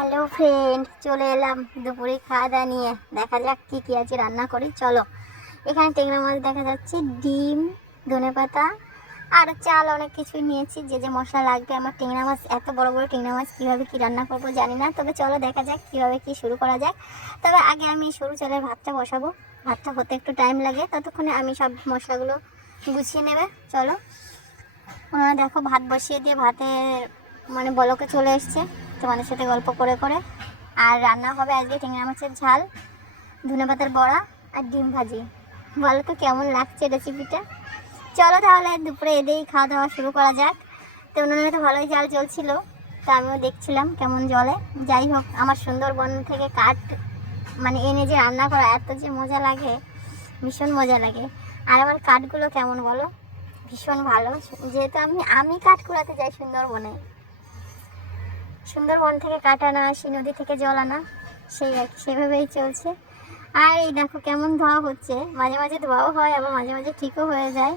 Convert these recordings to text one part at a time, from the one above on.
Hello friend, চলে এলাম দুপুরে খাওয়া দাওয়া নিয়ে। দেখা যাক কি কি আছে রান্না করি। চলো, এখানে ট্যাংরা মাছ দেখা যাচ্ছে, ডিম, ধনেপাতা আর চাল, অনেক কিছুই নিয়েছি যে যে মশলা লাগবে। আমার ট্যাংরা মাছ, এত বড় বড় ট্যাংরা মাছ কীভাবে কী রান্না করবো জানি না, তবে চলো দেখা যাক কীভাবে কী শুরু করা যায়। তবে আগে আমি সরু চালের ভাতটা বসাবো। ভাতটা হতে একটু টাইম লাগে, ততক্ষণে আমি সব মশলাগুলো গুছিয়ে নেবে। চলো, ওনারা দেখো ভাত বসিয়ে দিয়ে ভাতের মানে বলকে চলে এসছে তোমাদের সাথে গল্প করে করে। আর রান্না হবে আজকে ট্যাংরা মাছের ঝাল, ধনেপাতার বড়া আর ডিম ভাজি। বলো তো কেমন লাগছে রেসিপিটা? চলো তাহলে দুপুরে এদেরই খাওয়া দাওয়া শুরু করা যাক। তো উনুনে তো ভালোই জাল জ্বলছিল, তো আমিও দেখছিলাম কেমন জলে। যাই হোক, আমার সুন্দরবন থেকে কাঠ মানে এনে যে রান্না করা এত যে মজা লাগে, ভীষণ মজা লাগে। আর আমার কাঠগুলো কেমন বলো? ভীষণ ভালো, যেহেতু আমি কাঠ কুড়াতে যাই সুন্দরবন থেকে কাঠ আনা আসি, নদী থেকে জল আনা, সেই আর কি, সেভাবেই চলছে। আর এই দেখো কেমন ধোয়া হচ্ছে, মাঝে মাঝে ধোয়াও হয় আবার মাঝে মাঝে ঠিকও হয়ে যায়।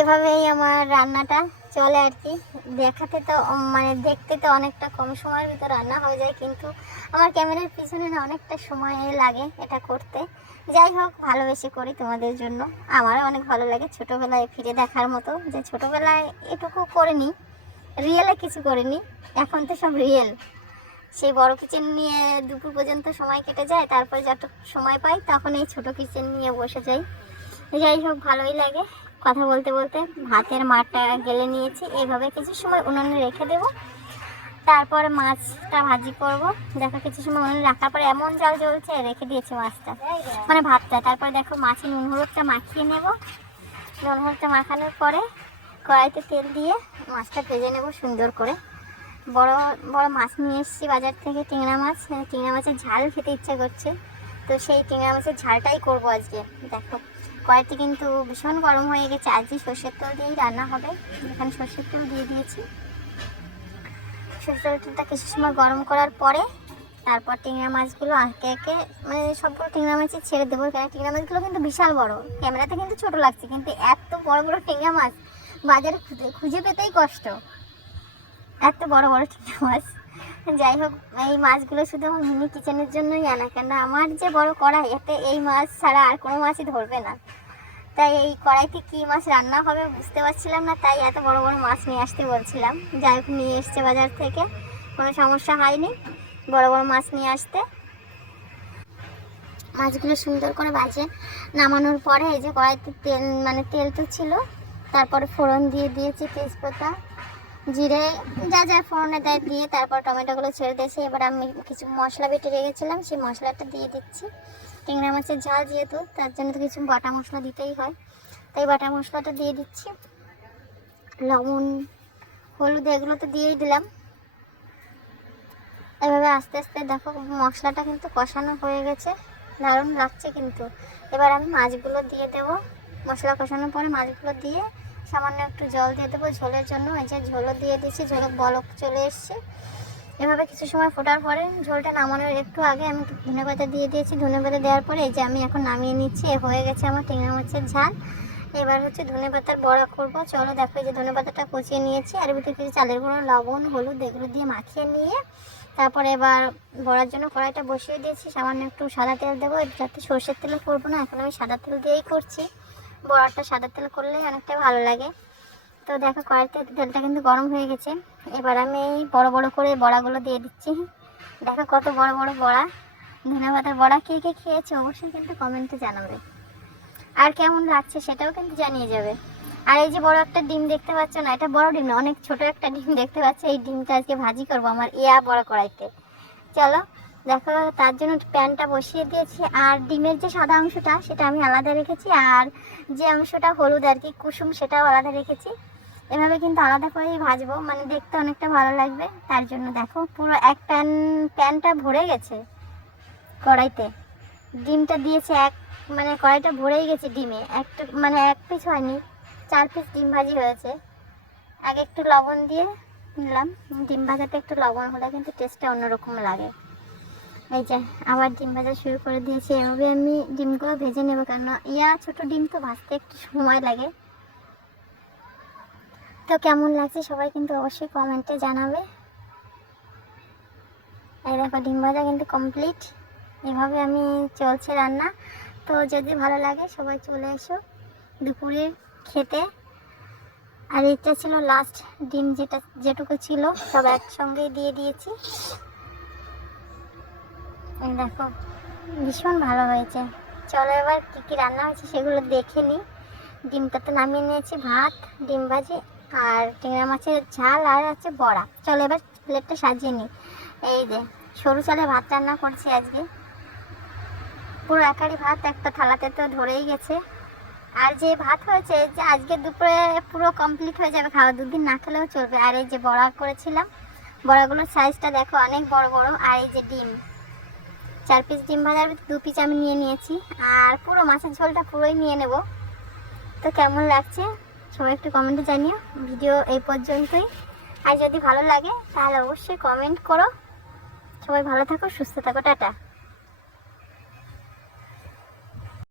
এভাবেই আমার রান্নাটা চলে আর কি। দেখাতে তো মানে দেখতে তো অনেকটা কম সময়ের ভিতর রান্না হয়ে যায়, কিন্তু আমার ক্যামেরার পিছনে না অনেকটা সময় লাগে এটা করতে। যাই হোক, ভালোবেসে করি তোমাদের জন্য, আমারও অনেক ভালো লাগে। ছোটোবেলায় ফিরে দেখার মতো, যে ছোটোবেলায় এটুকু করিনি, রিয়েলে কিছু করিনি, এখন তো সব রিয়েল। সেই বড় কিচেন নিয়ে দুপুর পর্যন্ত সময় কেটে যায়, তারপরে যতটুকু সময় পাই তখন এই ছোটো কিচেন নিয়ে বসে যাই। যাই হোক, ভালোই লাগে কথা বলতে বলতে। ভাতের মাঠটা গেলে নিয়েছি, এইভাবে কিছু সময় উনুনে রেখে দেব, তারপরে মাছটা ভাজি করব। দেখো কিছু সময় উনুনে রাখার পরে এমন জল জ্বলছে, রেখে দিয়েছি মাছটা মানে ভাতটা। তারপরে দেখো মাছে নুন হলুদটা মাখিয়ে নেব। নুন হলুদটা মাখানোর পরে কড়াইতে তেল দিয়ে মাছটা ভেজে নেব সুন্দর করে। বড় বড় মাছ নিয়ে এসেছি বাজার থেকে, ট্যাংরা মাছ। ট্যাংরা মাছের ঝাল খেতে ইচ্ছা করছে, তো সেই ট্যাংরা মাছের ঝালটাই করব আজকে। দেখো কড়াইতে কিন্তু ভীষণ গরম হয়ে গেছে, আজকে সর্ষের তেল দিয়েই রান্না হবে। এখানে সর্ষের তেল দিয়ে দিয়েছি। সর্ষের তেলটা কিছু সময় গরম করার পরে তারপর ট্যাংরা মাছগুলো একে একে মানে সবগুলো ট্যাংরা মাছই ছেড়ে দেবো। কারণ ট্যাংরা মাছগুলো কিন্তু বিশাল বড়, ক্যামেরাতে কিন্তু ছোট লাগছে, কিন্তু এত বড় বড় ট্যাংরা মাছ বাজারে খুঁজে পেতেই কষ্ট, এত বড় বড় ট্যাংরা মাছ। যাই হোক, এই মাছগুলো শুধু আমার মিনি কিচেনের জন্যই আনা, কেন আমার যে বড় কড়াই, এতে এই মাছ ছাড়া আর কোনো মাছই ধরবে না। তাই এই কড়াইতে কী মাছ রান্না হবে বুঝতে পারছিলাম না, তাই এত বড় বড় মাছ নিয়ে আসতে বলছিলাম। যাই হোক, নিয়ে এসছে বাজার থেকে, কোনো সমস্যা হয়নি বড় বড় মাছ নিয়ে আসতে। মাছগুলো সুন্দর করে ভাজে নামানোর পরে এই যে কড়াইতে তেল মানে তেল তো ছিল, তারপরে ফোড়ন দিয়ে দিয়েছি, তেজপাতা, জিরে, যা যা ফোড়নে দেয় দিয়ে তারপর টমেটোগুলো ছেড়ে দিয়েছি। এবার আমি কিছু মশলা বেটে রেখেছিলাম, সেই মশলাটা দিয়ে দিচ্ছি। ট্যাংরা মাছের ঝাল যেহেতু, তার জন্য তো কিছু বাটা মশলা দিতেই হয়, তাই বাটা মশলাটা দিয়ে দিচ্ছি। লবণ, হলুদ এগুলো তো দিয়েই দিলাম। এভাবে আস্তে আস্তে দেখো মশলাটা কিন্তু কষানো হয়ে গেছে, দারুণ লাগছে কিন্তু। এবার আমি মাছগুলো দিয়ে দেবো। মশলা কষানোর পরে মাছগুলো দিয়ে সামান্য একটু জল দিয়ে দেবো ঝোলের জন্য। এই যে ঝোলও দিয়ে দিয়েছি, ঝোলের বলক চলে এসছে। এভাবে কিছু সময় ফোটার পরে ঝোলটা নামানোর একটু আগে আমি ধনেপাতা দিয়ে দিয়েছি। ধনেপাতা দেওয়ার পরে এই যে আমি এখন নামিয়ে নিচ্ছি। হয়ে গেছে আমার ট্যাংরা মাছের ঝাল। এবার হচ্ছে ধনেপাতার বড়া করব। চলো দেখো, এই যে ধনেপাতাটা কুচিয়ে নিয়েছি, আর ভিতরে কিছু চালের গুঁড়ো, লবণ, হলুদ এগুলো দিয়ে মাখিয়ে নিয়ে তারপরে এবার বড়ার জন্য কড়াইটা বসিয়ে দিয়েছি। সামান্য একটু সাদা তেল দেবো, যাতে সর্ষের তেলে করবো না, এখন আমি সাদা তেল দিয়েই করছি। বড়াটা সাদা তেল করলেই অনেকটাই ভালো লাগে। তো দেখো কড়াইতে তেলটা কিন্তু গরম হয়ে গেছে। এবার আমি এই বড় বড় করে বড়াগুলো দিয়ে দিচ্ছি। দেখো কত বড় বড় বড়া, ধনেপাতার বড়া। কে কে খেয়েছে অবশ্যই কিন্তু কমেন্টে জানাবে, আর কেমন লাগছে সেটাও কিন্তু জানিয়ে যাবে। আর এই যে বড় একটা ডিম দেখতে পাচ্ছ না, এটা বড় ডিম না, অনেক ছোট একটা ডিম দেখতে পাচ্ছ। এই ডিমটা আজকে ভাজি করবো আমার বড় কড়াইতে। চলো দেখো, তার জন্য প্যানটা বসিয়ে দিয়েছি। আর ডিমের যে সাদা অংশটা সেটা আমি আলাদা রেখেছি, আর যে অংশটা হলুদ আর কি কুসুম, সেটাও আলাদা রেখেছি। এভাবে কিন্তু আলাদা করেই ভাজবো, মানে দেখতে অনেকটা ভালো লাগবে। তার জন্য দেখো পুরো এক প্যানটা ভরে গেছে কড়াইতে। ডিমটা দিয়েছে মানে কড়াইটা ভরেই গেছে ডিমে। একটু মানে এক পিস হয়নি, 4 পিস ডিম ভাজি হয়েছে। আগে একটু লবণ দিয়ে নিলাম, ডিম ভাজাতে একটু লবণ হলে কিন্তু টেস্টটা অন্যরকম লাগে। এই যে আবার ডিম ভাজা শুরু করে দিয়েছি। এভাবে আমি ডিমগুলো ভেজে নেবো, কেন ছোট ডিম তো ভাজতে একটু সময় লাগে। তো কেমন লাগছে সবাই কিন্তু অবশ্যই কমেন্টে জানাবে। দেখো ডিম ভাজা কিন্তু কমপ্লিট। এভাবে আমি চলছে রান্না। তো যদি ভালো লাগে সবাই চলে এসো দুপুরের খেতে। আর এটা ছিল লাস্ট ডিম, যেটুকু ছিল সব একসঙ্গেই দিয়ে দিয়েছি। এই দেখো ভীষণ ভালো হয়েছে। চলো এবার কী কী রান্না হয়েছে সেগুলো দেখে নিই। ডিমটা তো নামিয়ে নিয়েছি, ভাত, ডিম ভাজি আর ট্যাংরা মাছের ঝাল আর আছে বড়া। চলো এবার প্লেটটা সাজিয়ে নিই। এই যে সরু চালের ভাত রান্না করছি আজকে, পুরো একারি ভাত একটা থালাতে তো ধরেই গেছে। আর যে ভাত হয়েছে যে আজকে দুপুরে পুরো কমপ্লিট হয়ে যাবে, খাওয়া 2 দিন না খেলেও চলবে। আর এই যে বড়া করেছিলাম, বড়াগুলোর সাইজটা দেখো অনেক বড় বড়। আর এই যে ডিম, 4 পিস ডিম ভাজার 2 পিস আমি নিয়ে নিয়েছি। আর পুরো মাছের ঝোলটা পুরোই নিয়ে নেব। তো কেমন লাগছে সবাই একটু কমেন্টে জানিও। ভিডিও এই পর্যন্তই। আর যদি ভালো লাগে তাহলে অবশ্যই কমেন্ট করো। সবাই ভালো থাকো, সুস্থ থাকো, টাটা।